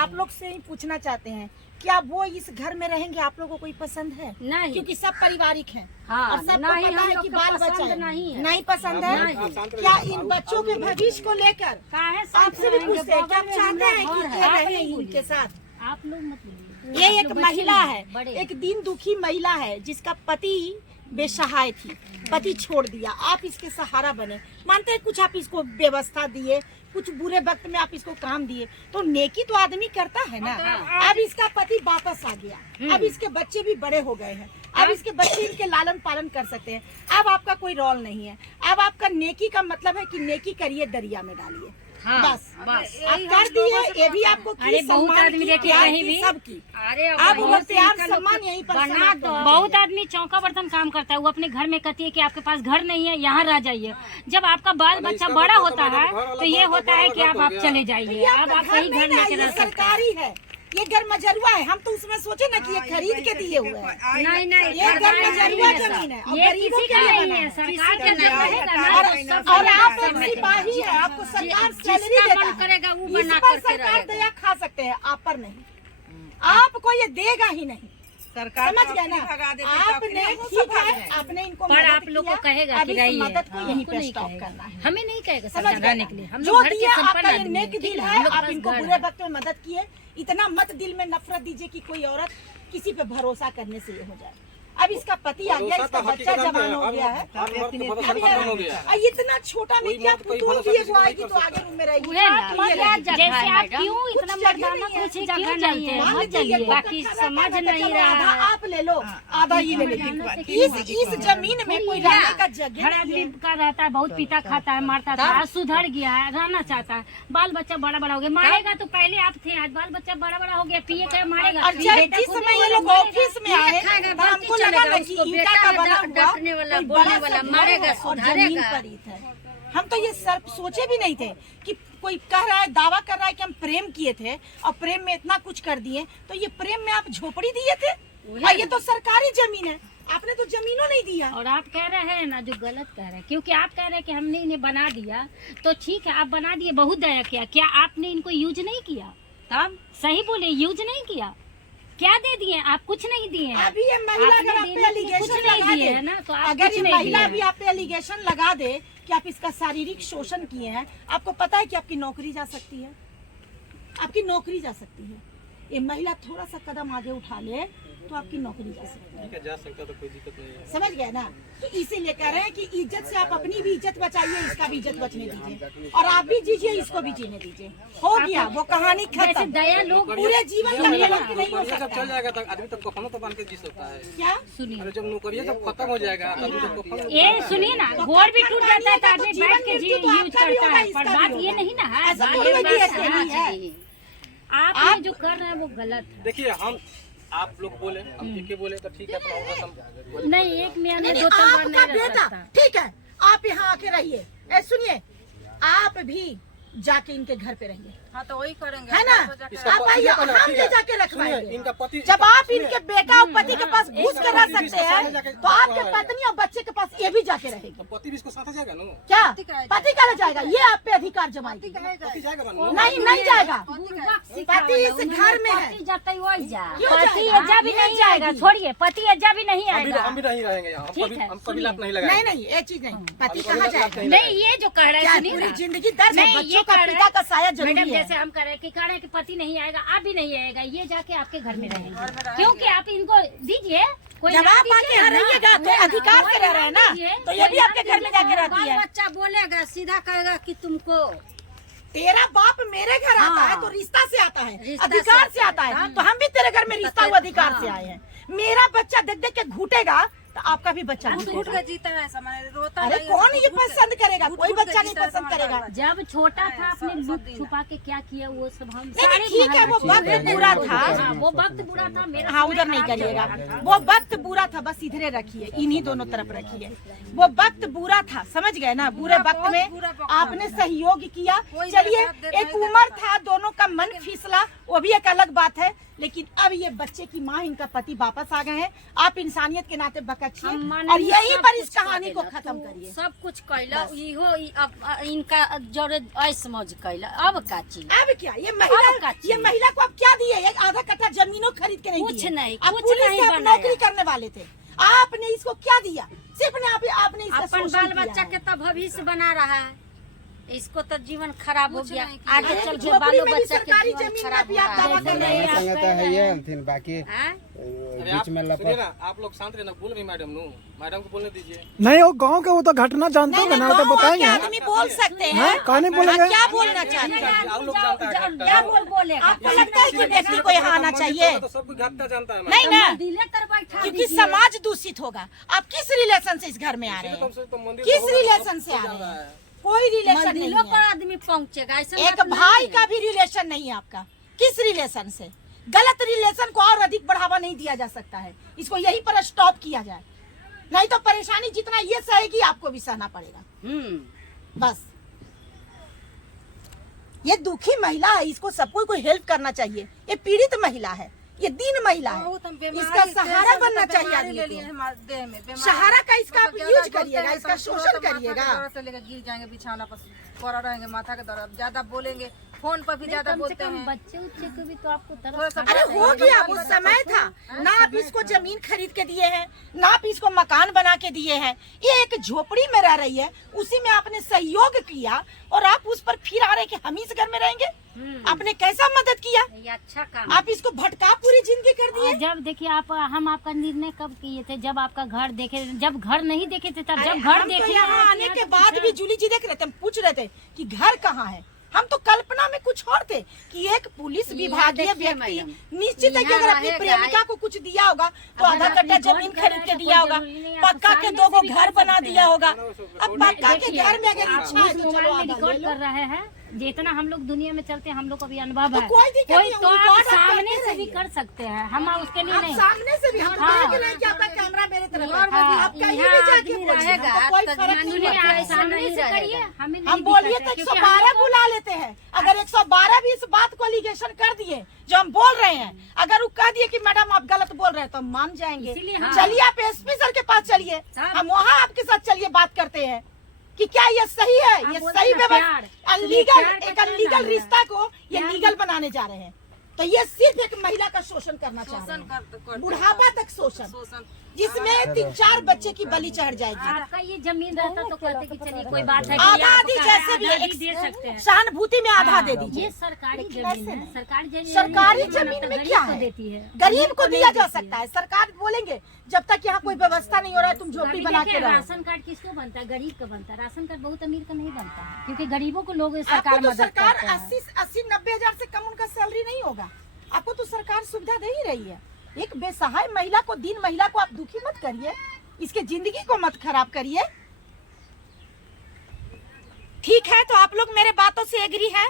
आप लोग से ही पूछना चाहते हैं, क्या वो इस घर में रहेंगे? आप लोगों को कोई पसंद है? नहीं, क्योंकि सब पारिवारिक हैं। हाँ, और सबको नहीं, पता है हम कि लोग बाल को बच्चा पसंद नहीं है। नहीं पसंद है। क्या इन बच्चों के भविष्य को लेकर आपसे भी पूछते हैं, क्या आप चाहते हैं कि ये रहे इनके साथ? आप लोग मत बोलिए। ये एक महिला है, एक दीन दुखी महिला है जिसका पति बेसहाय थी, पति छोड़ दिया, आप इसके सहारा बने। मानते हैं कुछ आप इसको व्यवस्था दिए, कुछ बुरे वक्त में आप इसको काम दिए, तो नेकी तो आदमी करता है ना। अब इसका पति वापस आ गया, अब इसके बच्चे भी बड़े हो गए हैं, अब इसके बच्चे इनके लालन पालन कर सकते हैं। अब आपका कोई रोल नहीं है, अब आपका नेकी का मतलब है कि नेकी करिए, दरिया में डालिए। हाँ, बस बस आप कर दिए, ये भी आपको की बहुत आदमी की, रहते प्यार कहीं की, भी। सबकी। अरे आप वो प्यार सम्मान यहीं पर बना दो। बहुत आदमी चौका बर्तन काम करता है, वो अपने घर में कहती है कि आपके पास घर नहीं है, यहाँ रह जाइए। जब आपका बाल बच्चा बड़ा होता है तो ये होता है कि आप चले जाइए, अब आप कहीं घर लेके रह सकते हैं। सरकारी है, ये घर मजरुआ है। हम तो उसमें सोचे ना कि ये खरीद के दिए हुए हैं। नहीं नहीं, ये घर मजरुआ जमीन है, और ये गरीबों किसी के का लिए नहीं बना है, है। सरकार का नहीं रहेगा और आप एक सिपाही है, आपको सरकार सैलरी देता है, करेगा वो इस बना पर करके सरकार दया खा सकते हैं, आप पर नहीं। आपको ये देगा ही नहीं, सरकार समझ गए ना। आपने ठीक है, आपने इनको पर आप लोग को कहेगा अब कि इस रहिए, मदद को यहीं हमको पे नहीं स्टॉप कहेगा। करना है। हमें नहीं कहेगा समझ सरकार गए रहने ना? के लिए, हम जो लोग घर के दिया संपन्न आपका ये आदमी हैं, नेक ठीक दिल है, है, हम लोग आप पास इनको घर बुरे है। वक्त में मदद किए। इतना मत दिल में नफरत दीजिए कि कोई औरत किसी पे भरोसा करने से ये हो जाए। अब इसका पति आ गया, इसका बच्चा जवान हो गया है, अब इतना छोटा में क्या पुतुल भी वो आएगी तो आगे रूम में रहेगी। जैसे आप क्यों इतना कुछ जगह मर्दाना नहीं है, कुछ जगह नहीं है, मान मत लीजिए जाइए, ये बाकी खड़ा समझ रहता है, नहीं चलो रहा आधा है। आप ले लो, आधा ये ले लीजिए। इस जमीन में कोई रहने का जगह हर नहीं आदमी है। का रहता है, बहुत पीता खाता है, मारता था, आज सुधर गया है, रहना चाहता है। बाल बच्चा बड़ा बड़ा हो गया, मारेगा तो पहले आप थे, आज बाल बच्चा बड़ा बड़ा हो गया, पिए का मारेगा। और जिस समय ये लोग ऑफिस में आए तो हमको लगा ना कि ईटा का बना हुआ कोई बड़ा सा मारेगा, और जमीन पर ही था। हम तो ये सब सोचे भी नहीं थे कि कोई कह रहा है, दावा कर रहा है कि हम प्रेम किए थे और प्रेम में इतना कुछ कर दिए, तो ये प्रेम में आप झोपड़ी दिए थे, और ये तो सरकारी जमीन है, आपने तो जमीनों नहीं दिया। और आप कह रहे हैं ना जो गलत कह रहे हैं, क्योंकि आप कह रहे हैं कि हमने इन्हें बना दिया, तो ठीक है आप बना दिए, बहुत दया किया, क्या आपने इनको यूज नहीं किया? तब सही बोले, यूज नहीं किया, क्या दे दिए आप? कुछ नहीं दिए। अभी ये महिला अगर आप पे एलिगेशन लगा दे, है ना, तो आप अगर कुछ ये नहीं महिला दिए। भी आप पे एलिगेशन लगा दे कि आप इसका शारीरिक शोषण किए हैं, आपको पता है कि आपकी नौकरी जा सकती है, आपकी नौकरी जा सकती है। ये महिला थोड़ा सा कदम आगे उठा ले तो आपकी नौकरी जा सकती है। ठीक है, जा सकता तो कोई दिक्कत नहीं है। समझ गए ना। तो इसीलिए कह रहे हैं कि इज्जत से आप अपनी भी इज्जत बचाइए, इसका भी इज्जत बचने दीजिए, और आप भी जीजिए, इसको भी जीने दीजिए। हो गया वो कहानी जैसे खत्म। दया लोग पूरे जीवन का नौकरिया मतलब नहीं हो जब सकता चल जाएगा तो आदमी तब कफनो तो बांध के जी सकता है। क्या? सुनिए, अरे जब नौकरिया जब खत्म हो जाएगा तब तो कफन ये सुनिए ना, गोड़ भी टूट जाता है तो आदमी बैठ के जी यूज करता है, पर बात ये नहीं ना है, ऐसा बात कोई ये भी बात ऐसे नहीं है। आप जो कर रहे हैं वो गलत है। देखिए, हम आप लोग बोले, हम ठीक बोले तो ठीक है, अपना होगा हम नहीं, एक मियाँ ने नहीं, दो तलवार आपका नहीं रख बेटा सकता। ठीक है, आप यहाँ आके रहिए। सुनिए, आप भी जाके इनके घर पे रहिए, हाँ तो वही करेंगे, है ना। इसका आप आइए, पति- हम ठीक ले है। जाके सुनिए, रखवाएंगे। इनका पति जब आप इनके बेटा और पति के पास घुस कर रह सकते हैं, तो आपके पत्नी और बच्चे के पास ये भी जाके रहेगी। पति भी इसको साथ जाएगा ना, क्या पति का जाएगा? ये आप पे अधिकार जमाएगी। पति जाएगा ना। नहीं जाएगा, पति इस घर में है। पति जाता ही वही जा, क्यों पति जाएगा? अज्जा भी ये नहीं आएगा, जाएगी। छोड़िए, पति अज्जा भी नहीं आएगा। हम भी नहीं रहेंगे यहाँ, ठीक है, हम कभी लात नहीं नहीं लगाएंगे। नहीं, ये चीज नहीं, पति अभी कहाँ कभी जाएगा? नहीं, ये जो कह रहे क्या हैं सुनिए पूरी ना, जिंदगी दर्द है? नहीं, बच्चों ये का कह रहे पिता का साया मैडम जरूरी है। जैसे हम कह रहे हैं कि कह रहे हैं कि पति नहीं आएगा, आप भी नहीं आएगा, ये जाके आपके घर में रहेंगे, क्योंकि आप इनको दीजिए कोई जब ना आप आके दीजिए यहाँ ना, रहिएगा तो वो अधिकार ना, से रह रहे हैं ना, दीजिए, तो ये भी ना आपके घर में जाके दीजिए, रहती है। बच्चा बोलेगा, सीधा कहेगा कि तुमको तेरा बाप मेरे घर आता है हाँ। तो रिश्ता से आता है, रिश्ता अधिकार से से आता है, तो हम भी तेरे घर में रिश्ता हुआ अधिकार से आए हैं। मेरा बच्चा देख देख के घूटेगा तो आपका भी बच्चा घुट घूटेगा। के जीता है, समझ रोता अरे नहीं है, कौन ये घुट के- पसंद करेगा? घुट कोई घुट के बच्चा नहीं जीता है पसंद हमारा करेगा। बच्चा। जब छोटा था आपने सब लुक दिन छुपा के क्या किया वो सब हम नहीं, सारे ठीक है, वो मोहल्ले वक्त में बुरा लोग था। हैं। हाँ, वो वक्त बुरा था मेरा। हाँ, उधर नहीं करिएगा, वो वक्त बुरा था, बस इधरे रखिए, इन्हीं दोनों तरफ रखिए। वो वक्त बुरा था, समझ गए ना। बुरे वक्त में आपने सहयोग किया। चलिए, एक उम्र था, दोनों का मन फिसला, वो भी एक अलग बात है। लेकिन अब ये बच्चे की माँ, इनका पति वापस आ गए हैं। आप इंसानियत के नाते बकचिए और यहीं पर इस कहानी को खत्म करिए। सब कुछ कैला इहो इनका जोरे समझ कैला। अब का चीज अब क्या अब ये का महिला को अब क्या दिए? एक आधा कट्ठा जमीनों खरीद के नहीं कुछ दिए। नहीं, अब कुछ पुलिस नहीं से आप बनाया। नौकरी करने वाले थे, आपने इसको क्या दिया? सिर्फ आपने इसका अपन शोषण बाल किया बच्चा है। के तो भविष्य बना रहा है। इसको तो जीवन खराब हो गया। आगे अरे चल के झोपड़ी बालो में भी बच्चा के सरकारी जीवन जमीन खराब में भी हो आप रहा दावा है। कर रहे हैं। संगत है ये अंतिम बाकी हैं? अरे बीच में आप लपा सुनिए ना, आप लोग शांत रहना, बोल रही मैडम नु, मैडम को बोलने दीजिए। नहीं वो गांव के वो तो घटना जानते हो ना, वो तो गाँव के बताएंगे। आदमी बोल सकते हैं। हाँ, कहाँ नहीं बोलेंगे? क्या बोलना चाहते हैं? आप लोग जानता है घटना। क्या बोलेगा? आपको लगता है कि व्यक्ति को यहाँ आना चाहिए? तो सब कुछ घटना जानता है। नहीं ना, दिले तर बैठा क्योंकि समाज दूषित होगा। आप किस रिलेशन से इस घर में आ रहे हैं? किस रिलेशन से आ रहे हैं? कोई रिलेशन नहीं मंदिरों पर है। आदमी पहुंचेगा। ऐसा एक बात नहीं भाई है। का भी रिलेशन नहीं है आपका। किस रिलेशन से? गलत रिलेशन को और अधिक बढ़ावा नहीं दिया जा सकता है। इसको यहीं पर स्टॉप किया जाए, नहीं तो परेशानी जितना ये सहेगी आपको भी सहना पड़ेगा। बस ये दुखी महिला है, इसको सबको कोई हेल्प करना चाहिए। ये पीड़ित महिला है, ये दीन महिला है, बहुत हम बीमारी इसका से सहारा सब बनना तो चाहिए बीमारी ले आदमी लिए को। हमारे देह में बीमारी। सहारा का इसका आप ज्यादा यूज बोलते करिएगा, हैं, इसका तो शोषण माथा के करिएगा। दर्द से लेकर गिर जाएंगे बिछाना पर पड़ा रहेंगे, माथा के दर्द। ज्यादा बोलेंगे, फोन पर भी ज्यादा कम से बोलते कम हैं। बच्चे उच्चे को भी तो आपको थोड़ा सा तरस अरे हो गया, वो समय था ना। आप इसको जमीन खरीद के दिए हैं, ना आप इसको मकान बना के दिए हैं। ये एक झोपड़ी में रह रही है, उसी में आपने सहयोग किया और आप उस पर फिर आ रहे कि हम इस घर में रहेंगे। आपने कैसा मदद किया? ये अच्छा काम। आप इसको भटका पूरी जिंदगी कर दिए। जब देखिए आप, हम आपका निर्णय कब किए थे? जब आपका घर देखे, जब घर नहीं देखे थे तब, अरे जब घर हम तो देखे यहाँ आने के बाद भी जूली जी देख रहे थे, हम पूछ रहे थे कि घर कहाँ है। हम तो कल्पना में कुछ और थे कि एक पुलिस विभागीय देखिए व्यक्ति मैडम, निश्चित है कि अगर यहाँ अपनी रहेगा, प्रेमिका को कुछ दिया होगा तो अगर आधा आप कट्टा रिकॉर्ड जमीन कर खरीद रहे के हैं तो दिया कोई होगा, जरूरी नहीं है, आप पक्का के सामने 2 से भी घर कर बना सकते दिया हैं। होगा। अब पक्का के देखिए, घर में अगर आप इच्छा है तो उस चलो मोबाइल में आधा ले रिकॉर्ड लो। कर रहे हैं, जितना हम लोग दुनिया में चलते हैं हम लोग को भी अनुभव तो है। कोई दिक्कत कोई नहीं, तो रिकॉर्ड आप आप सामने करते से भी रहिए। कर सकते हैं, हम उसके लिए आप नहीं। सामने से भी हम तो हाँ। देख रहे हैं कि आपका कैमरा मेरे तरफ और है। भी आप कहीं भी यहाँ जाके आदमी बोलिए, रहेगा, हमको कोई तो फर्क नहीं दुनिया पड़ता आप है। ऐसा सामने नहीं से रहेगा। करिए, हमें नहीं हम बोलिए दिक्कत तो है, क्योंकि हम 112 लोग को- बुला लेते हैं। अगर 112 भी इस बात को एलिगेशन कर दिए जो हम बोल रहे हैं, अगर वो कह दिए कि मैडम आप गलत बोल रहे हैं तो हम मान जाएंगे। इसीलिए हम- चलिए आप एसपी सर के पास चलिए, साहब। हम वहाँ आपके साथ चलिए, बात करते हैं कि क्या ये सही है, आप ये बोलते सही हैं व्यवस्था। प्यार। अनलीगल, प्यार का एक क्या अनलीगल नाम है? रिश्ता को ये प्यार लीगल बनाने जा रहे हैं। तो ये सिर्फ एक महिला का शोषण करना चाह रहे शोषण हैं, कर बुढ़ापा तक शोषण, शोषण। जिसमें 3-4 बच्चे की बलि चढ़ जाएगी। आपका ये जमीन रहता तो कहते कि चलिए कोई बात है कि आधा आपका आधी है, जैसे भी आधा एक दे सकते हैं। सहानुभूति में आधा दे दीजिए। ये सरकारी लेकिन जमीन ऐसे है, नहीं। सरकारी जमीन सरकारी मतलब जमीन में गरीब क्या को है? देती है, गरीब को नहीं दिया जा देती है। सकता है। सरकार बोलेंगे जब तक यहाँ कोई व्यवस्था नहीं हो रहा है तुम झोपड़ी अभी बना के देखिए, रहो। राशन कार्ड किसको बनता है? गरीब का बनता है। राशन कार्ड बहुत अमीर का नहीं बनता है, क्योंकि गरीबों को लोग आपको सरकार तो मदद सरकार करता है। 80-90 हजार से कम उनका सैलरी नहीं होगा। आपको तो सरकार सुविधा दे ही रही है। एक बेसहाय महिला को, दीन महिला को आप दुखी मत करिए, इसके जिंदगी को मत खराब करिए। ठीक है, तो आप लोग मेरे बातों से एग्री है?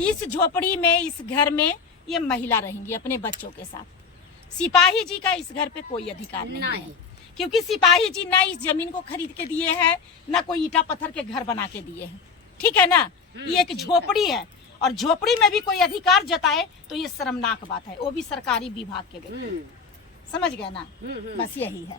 इस झोपड़ी में, इस घर में ये महिला रहेंगी अपने बच्चों के साथ। सिपाही जी का इस घर पे कोई अधिकार नहीं है, क्योंकि सिपाही जी ना इस जमीन को खरीद के दिए हैं, ना कोई ईटा पत्थर के घर बना के दिए हैं। ठीक है ना? ये एक झोपड़ी है और झोपड़ी में भी कोई अधिकार जताए तो ये शर्मनाक बात है, वो भी सरकारी विभाग के व्यक्ति। समझ गए ना? बस यही है,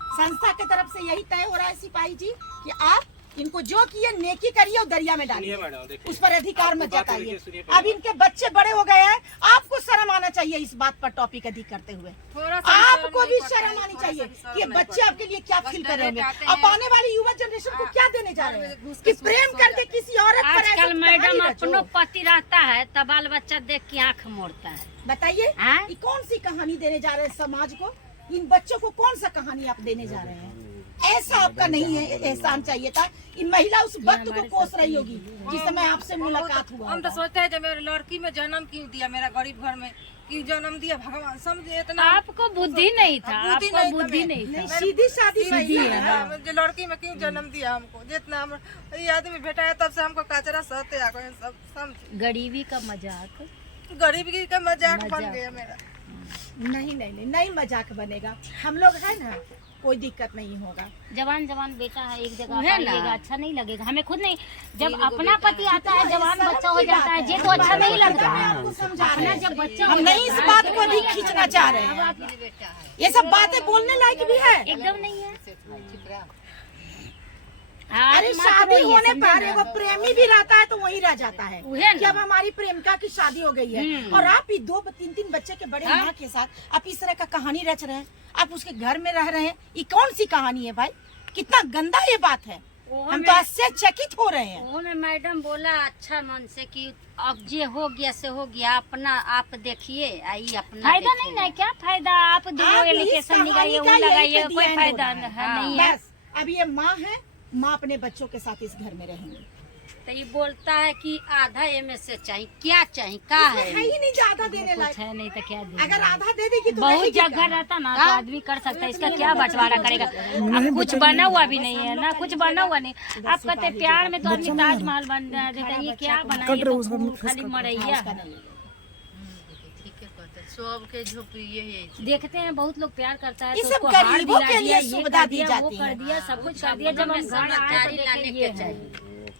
संस्था की तरफ से यही तय हो रहा है सिपाही जी कि आप इनको जो किए नेकी करिए और दरिया में डालिए, सुनिए मैडम, देखिए। उस पर अधिकार मत आपकी बात जताइए। देखिए, सुनिए पहले। अब इनके बच्चे बड़े हो गए हैं, आपको शर्म आना चाहिए इस बात पर टॉपिक अधिक करते हुए। थोड़ा सा भी शर्म आपको नहीं भी पड़ता शर्म है, आनी थोड़ा चाहिए सा भी शर्म कि नहीं बच्चे पड़ता। आपके लिए क्या बस फील डरे कर रहे होंगे। जाते अब हैं। आने वाली युवा जनरेशन को क्या देने जा रहे हैं घुस कि के प्रेम सो करके जाते किसी औरत पर ऐसे आजकल मैडम कहानी अपनो रचो। पति रहता है तब बाल बच्चा देख के आंख मोड़ता है। बताइए हाँ? ये कौन सी कहानी देने जा रहे हैं समाज को? इन बच्चों को कौन सा कहानी आप देने जा रहे हैं? ऐसा आपका नहीं है, एहसान चाहिए था। इन महिला उस वक्त को कोस रही होगी जिस समय आपसे मुलाकात हुआ हम तो होगा। सोचते हैं जब मेरे लड़की में जन्म क्यों दिया, मेरा गरीब घर में क्यों जन्म दिया, भगवान समझे इतना। आपको बुद्धि नहीं था, बुद्धि आपको नहीं था बुद्धि मैं। नहीं था। नहीं, सीधी सादी महिला है। हाँ, जो लड़की में क्यों जन्म दिया हमको, जितना हम ये आदमी बेटा है तब से हमको कचरा सहते आ गए सब। समझे गरीबी का मजाक, गरीबी का मजाक बन मजाक। गया मेरा। नहीं नहीं नहीं नहीं मजाक बनेगा। हम लोग है ना, कोई दिक्कत नहीं होगा। जवान जवान बेटा है, एक जगह है ना। पालिएगा, अच्छा नहीं लगेगा हमें खुद नहीं। जब अपना पति आता है जवान बच्चा हो जाता है, ये तो अच्छा नहीं लगता। मैं आपको समझा रहे अपना हैं। जब बच्चा हम हो नहीं इस जाता है, बात तो को अधिक खींचना चाह रहे हैं। बेटा है ये सब बातें बोलने लायक भी है। एकदम नहीं है। अरे शादी होने पर एगो प्रेमी भी रहता है तो वही रह जाता है उहे ना। कि अब हमारी प्रेमिका की शादी हो गई है और आप ही 2-3 बच्चे के बड़े माँ के साथ आप इस तरह का कहानी रच रहे हैं, आप उसके घर में रह रहे हैं। ये कौन सी कहानी है भाई? कितना गंदा ये बात है। हम तो आश्चर्यचकित हो रहे हैं। वो में मैडम बोला अच्छा मन से कि अब जे हो गया से हो गया, अपना आप देखिए आई अपना फायदा देखिए। नहीं ना, क्या फायदा? आप दो आप इस एप्लीकेशन कहानी लगाइए, का वो यही लगाइए, तो कोई the end फायदा हो रहा है नहीं है। बस अब ये माँ है, माँ अपने बच्चों के साथ इस घर में रहेंगी। तो ये बोलता है कि आधा एमएस से चाहिए, क्या चाहिए का है है ही नहीं ज्यादा देने कुछ लायक। है नहीं तो क्या दे। अगर आधा दे देगी तो बहुत रहेगी जगह क्या? रहता ना तो आदमी कर सकता है, इसका क्या बंटवारा करेगा? अब कुछ बना हुआ भी नहीं है ना, कुछ बना हुआ नहीं। आप कहते हैं प्यार में तो आदमी ताजमहल बन देता है, ये क्या बना? ये तो खाली मरैया है। सबके झोपड़िए है। देखते हैं बहुत लोग प्यार करता है ये तो सब उसको हार गरीबों दिला के दिया, लिए ये सुविधा कर दी दिया, वो जाती कर है। दिया, सब कुछ कर दिया। जब हम घर आए तो समझदारी देखे लाने ये के है। चाहिए।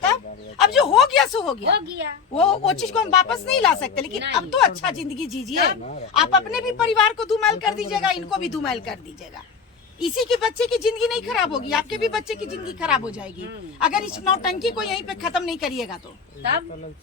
तब अब जो हो गया सो हो गया। हो गया। वो चीज को हम वापस नहीं ला सकते, लेकिन अब तो अच्छा जिंदगी जीजिए। आप अपने भी परिवार को धूमैल कर दीजिएगा, इनको भी धूमैल कर दीजिएगा। इसी के बच्चे की जिंदगी नहीं खराब होगी, आपके भी बच्चे की जिंदगी खराब हो जाएगी अगर इस नौटंकी को यहीं पे खत्म नहीं करिएगा तो। तब